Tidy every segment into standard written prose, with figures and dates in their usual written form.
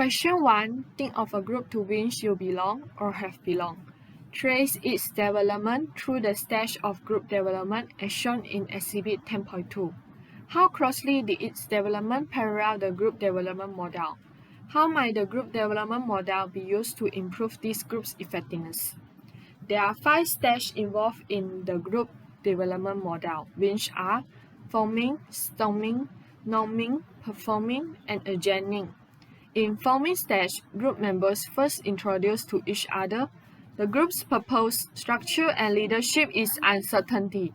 Question 1. Think of a group to which you belong or have belonged. Trace its development through the stage of group development as shown in Exhibit 10.2. How closely did its development parallel the group development model? How might the group development model be used to improve this group's effectiveness? There are 5 stages involved in the group development model, which are forming, storming, norming, performing, and adjourning. In forming stage, group members first introduce to each other. The group's purpose, structure, and leadership is uncertainty.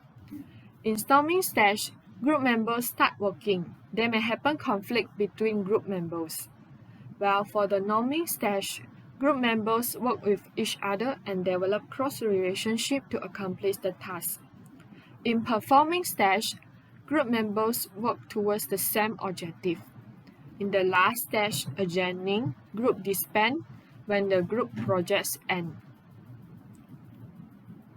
In storming stage, group members start working. There may happen conflict between group members. While for the norming stage, group members work with each other and develop close relationship to accomplish the task. In performing stage, group members work towards the same objective. In the last stage, adjourning, group disband when the group projects end.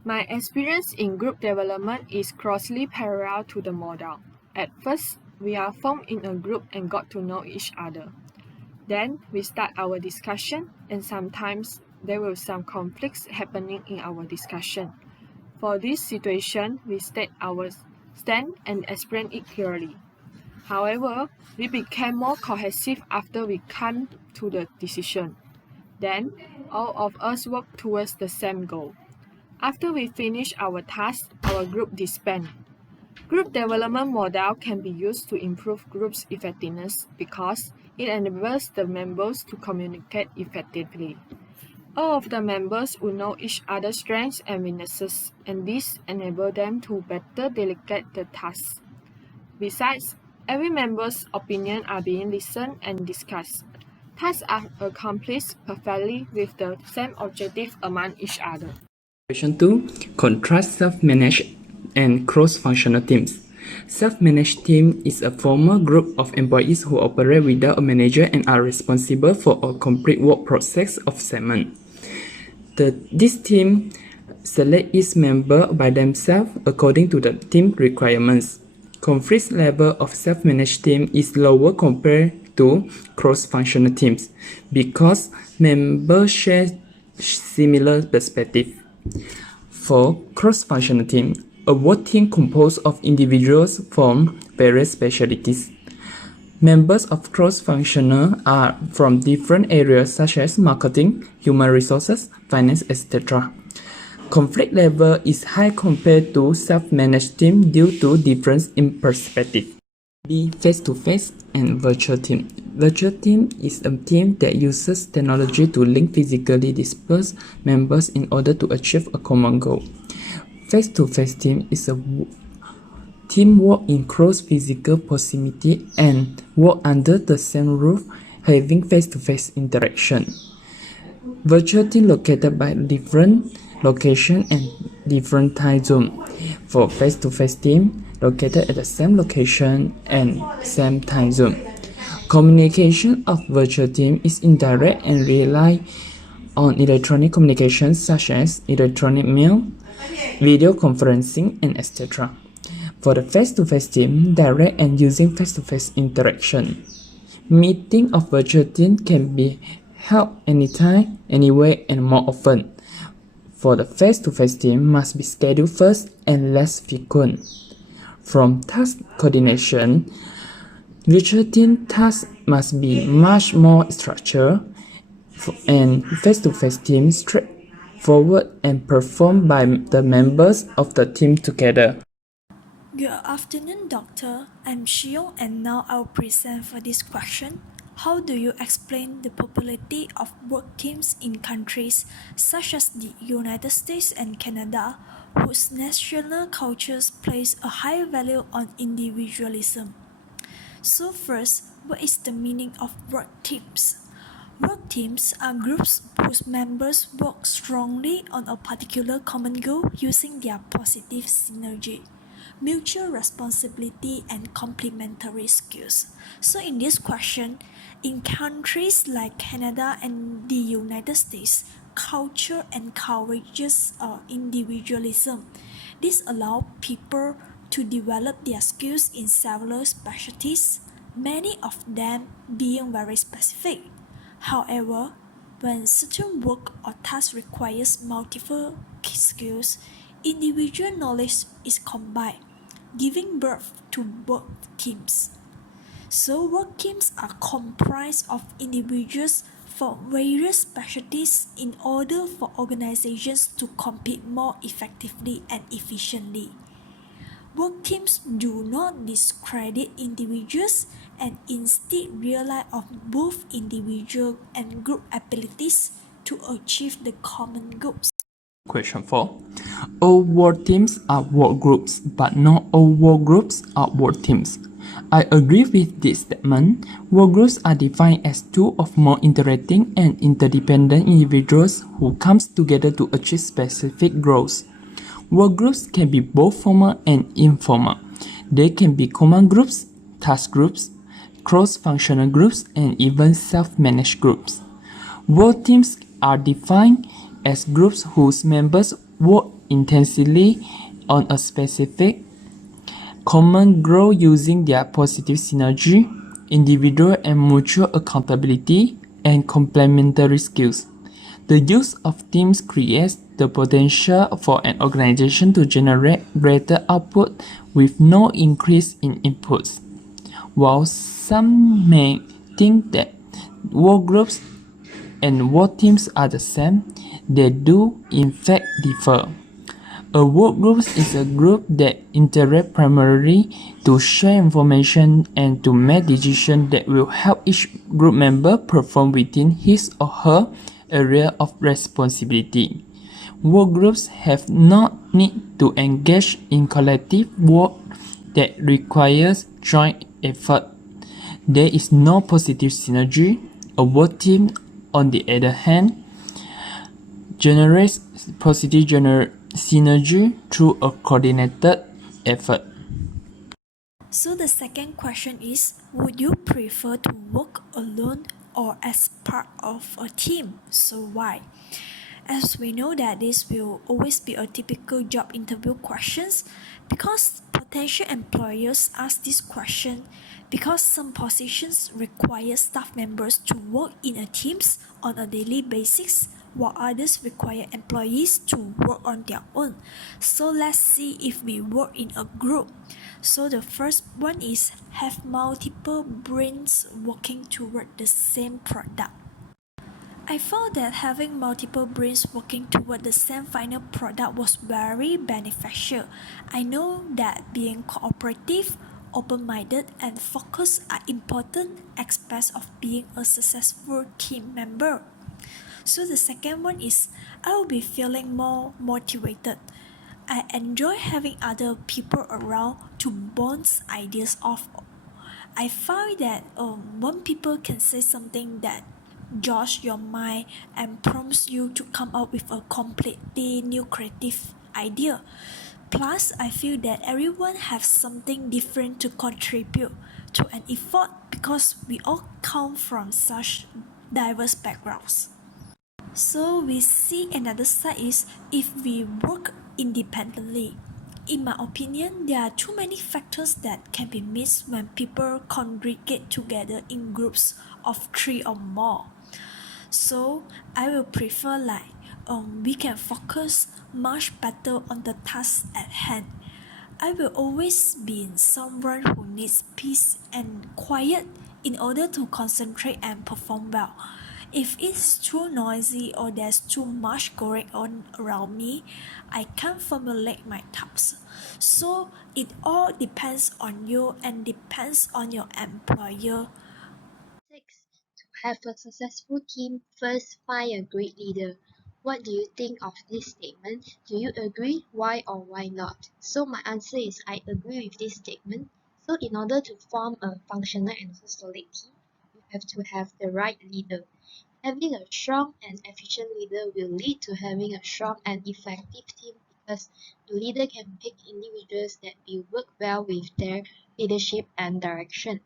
My experience in group development is closely parallel to the model. At first, we are formed in a group and got to know each other. Then, we start our discussion, and sometimes there will be some conflicts happening in our discussion. For this situation, we state our stand and explain it clearly. However, we became more cohesive after we came to the decision. Then, all of us work towards the same goal. After we finish our task, our group disband. Group development model can be used to improve group's effectiveness because it enables the members to communicate effectively. All of the members will know each other's strengths and weaknesses, and this enables them to better delegate the tasks. Besides, every member's opinion are being listened and discussed. Tasks are accomplished perfectly with the same objective among each other. Question 2. Contrast self-managed and cross-functional teams. Self-managed team is a formal group of employees who operate without a manager and are responsible for a complete work process of segment. This team select its member by themselves according to the team requirements. Conflict level of self-managed team is lower compared to cross-functional teams because members share similar perspective. For cross-functional team, a work team composed of individuals from various specialties. Members of cross-functional are from different areas such as marketing, human resources, finance, etc. Conflict level is high compared to self-managed team due to difference in perspective. B. Face-to-face and virtual team. Virtual team is a team that uses technology to link physically dispersed members in order to achieve a common goal. Face-to-face team is a teamwork in close physical proximity and work under the same roof, having face-to-face interaction. Virtual team located by different location and different time zone. For face-to-face team, located at the same location and same time zone. Communication of virtual team is indirect and rely on electronic communication such as electronic mail, video conferencing, and etc. For the face-to-face team, direct and using face-to-face interaction. Meeting of virtual team can be held anytime, anywhere, and more often. For the face-to-face team must be scheduled first and less frequent. From task coordination, virtual team tasks must be much more structured and face-to-face team straightforward and performed by the members of the team together. Good afternoon, Doctor. I'm Shio, and now I'll present for this question. How do you explain the popularity of work teams in countries such as the United States and Canada, whose national cultures place a high value on individualism? So first, what is the meaning of work teams? Work teams are groups whose members work strongly on a particular common goal using their positive synergy, mutual responsibility, and complementary skills. So in this question, in countries like Canada and the United States, culture encourages individualism. This allows people to develop their skills in several specialties, many of them being very specific. However, when certain work or task requires multiple skills, individual knowledge is combined, giving birth to work teams. So work teams are comprised of individuals from various specialties in order for organizations to compete more effectively and efficiently. Work teams do not discredit individuals and instead rely on both individual and group abilities to achieve the common goals. Question 4. All work teams are work groups, but not all work groups are work teams. I agree with this statement. Work groups are defined as two or more interacting and interdependent individuals who come together to achieve specific goals. Work groups can be both formal and informal. They can be command groups, task groups, cross-functional groups, and even self-managed groups. Work teams are defined as groups whose members work intensely on a specific common goal using their positive synergy, individual and mutual accountability, and complementary skills. The use of teams creates the potential for an organization to generate greater output with no increase in inputs. While some may think that work groups and work teams are the same, they do in fact differ. A work group is a group that interacts primarily to share information and to make decisions that will help each group member perform within his or her area of responsibility. Work groups have not need to engage in collective work that requires joint effort. There is no positive synergy. A work team, on the other hand, generates positive synergy through a coordinated effort. So the second question is, would you prefer to work alone or as part of a team? So why? As we know that this will always be a typical job interview questions because potential employers ask this question because some positions require staff members to work in a teams on a daily basis while others require employees to work on their own. So let's see if we work in a group. So the first one is have multiple brains working toward the same product. I found that having multiple brains working toward the same final product was very beneficial. I know that being cooperative, open-minded, and focused are important aspects of being a successful team member. So the second one is I will be feeling more motivated. I enjoy having other people around to bounce ideas off. I find that when people can say something that jogs your mind and prompts you to come up with a completely new creative idea. Plus, I feel that everyone has something different to contribute to an effort because we all come from such diverse backgrounds. So we see another side is if we work independently. In my opinion, there are too many factors that can be missed when people congregate together in groups of 3 or more. So I will prefer we can focus much better on the task at hand. I will always be someone who needs peace and quiet in order to concentrate and perform well. If it's too noisy or there's too much going on around me, I can't formulate my tasks. So it all depends on you and depends on your employer. 6. To have a successful team, first find a great leader. What do you think of this statement? Do you agree? Why or why not? So my answer is I agree with this statement. So in order to form a functional and solid team, you have to have the right leader. Having a strong and efficient leader will lead to having a strong and effective team because the leader can pick individuals that will work well with their leadership and direction.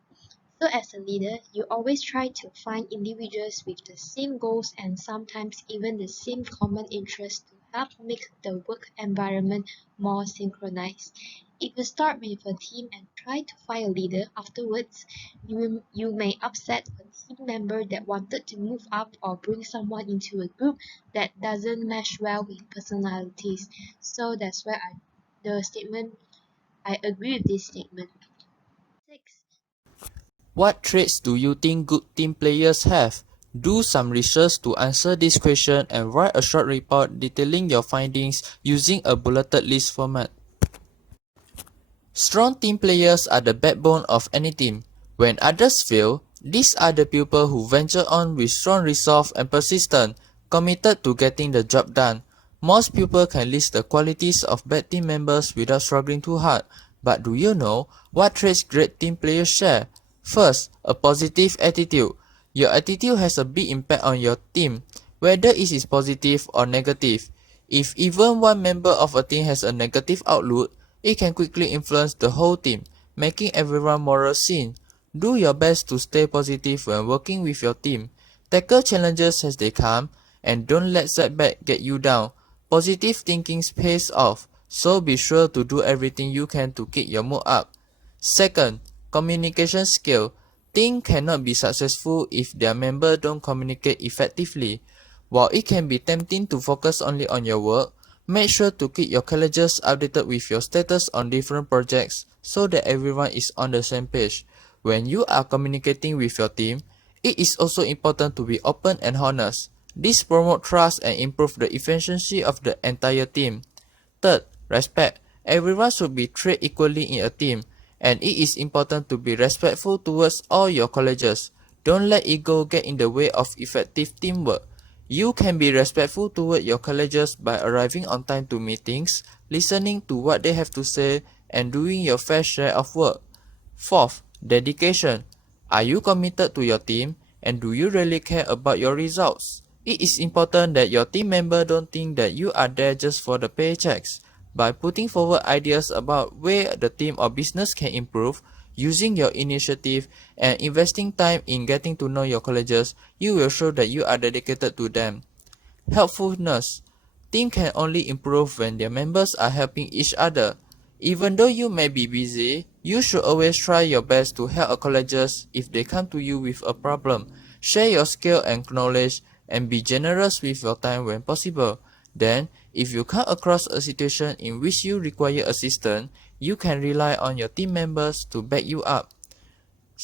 So as a leader, you always try to find individuals with the same goals and sometimes even the same common interests to up make the work environment more synchronized. If you start with a team and try to find a leader afterwards, you may upset a team member that wanted to move up or bring someone into a group that doesn't mesh well with personalities. So that's why I agree with this statement. 6. What traits do you think good team players have? Do some research to answer this question and write a short report detailing your findings using a bulleted list format. Strong team players are the backbone of any team. When others fail, these are the people who venture on with strong resolve and persistence, committed to getting the job done. Most people can list the qualities of bad team members without struggling too hard, but do you know what traits great team players share? First, a positive attitude. Your attitude has a big impact on your team, whether it is positive or negative. If even one member of a team has a negative outlook, it can quickly influence the whole team, making everyone more seen. Do your best to stay positive when working with your team. Tackle challenges as they come, and don't let setbacks get you down. Positive thinking pays off, so be sure to do everything you can to keep your mood up. Second, communication skill. Team cannot be successful if their members don't communicate effectively. While it can be tempting to focus only on your work, make sure to keep your colleagues updated with your status on different projects so that everyone is on the same page. When you are communicating with your team, it is also important to be open and honest. This promotes trust and improves the efficiency of the entire team. Third, respect. Everyone should be treated equally in a team, and it is important to be respectful towards all your colleagues. Don't let ego get in the way of effective teamwork. You can be respectful toward your colleagues by arriving on time to meetings, listening to what they have to say, and doing your fair share of work. Fourth, dedication. Are you committed to your team, and do you really care about your results? It is important that your team members don't think that you are there just for the paychecks. By putting forward ideas about where the team or business can improve, using your initiative, and investing time in getting to know your colleagues, you will show that you are dedicated to them. Helpfulness. Team can only improve when their members are helping each other. Even though you may be busy, you should always try your best to help a colleagues if they come to you with a problem. Share your skill and knowledge and be generous with your time when possible. Then, if you come across a situation in which you require assistance, you can rely on your team members to back you up.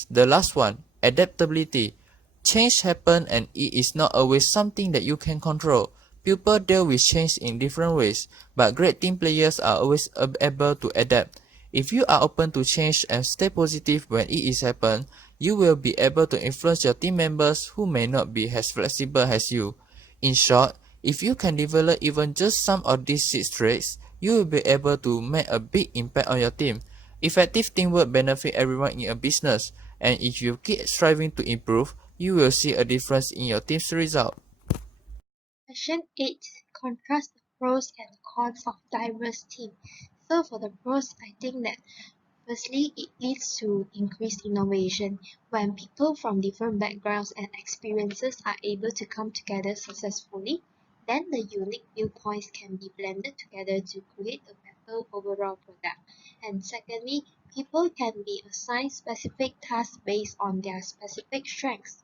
The last one, adaptability. Change happens and it is not always something that you can control. People deal with change in different ways, but great team players are always able to adapt. If you are open to change and stay positive when it is happen, you will be able to influence your team members who may not be as flexible as you. In short, if you can develop even just some of these 6 traits, you will be able to make a big impact on your team. Effective teamwork benefits everyone in a business, and if you keep striving to improve, you will see a difference in your team's result. Question 8. Contrast the pros and cons of diverse team. So for the pros, I think that firstly, it leads to increased innovation. When people from different backgrounds and experiences are able to come together successfully, then the unique viewpoints can be blended together to create a better overall product. And secondly, people can be assigned specific tasks based on their specific strengths.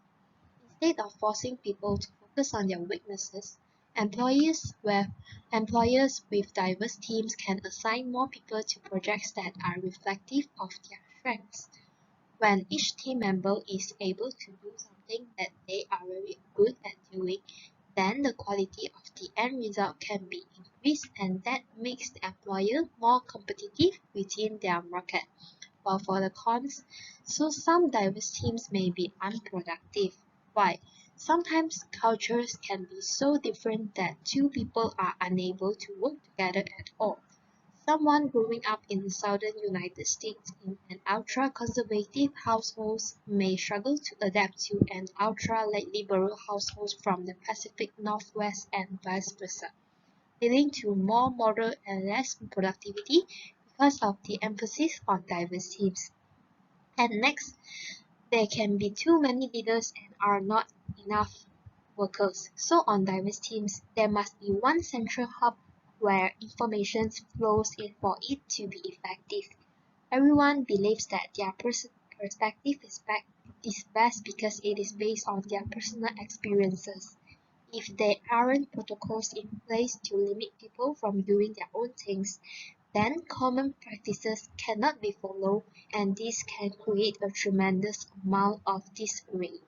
Instead of forcing people to focus on their weaknesses, employers with diverse teams can assign more people to projects that are reflective of their strengths. When each team member is able to do something that they are very good at doing, then the quality of the end result can be increased, and that makes the employer more competitive within their market. While for the cons, so some diverse teams may be unproductive. Why? Sometimes cultures can be so different that two people are unable to work together at all. Someone growing up in the southern United States in an ultra-conservative household may struggle to adapt to an ultra-liberal household from the Pacific Northwest and vice versa, leading to more moral and less productivity because of the emphasis on diverse teams. And next, there can be too many leaders and are not enough workers. So on diverse teams, there must be one central hub where information flows in for it to be effective. Everyone believes that their perspective is best because it is based on their personal experiences. If there aren't protocols in place to limit people from doing their own things, then common practices cannot be followed, and this can create a tremendous amount of disarray.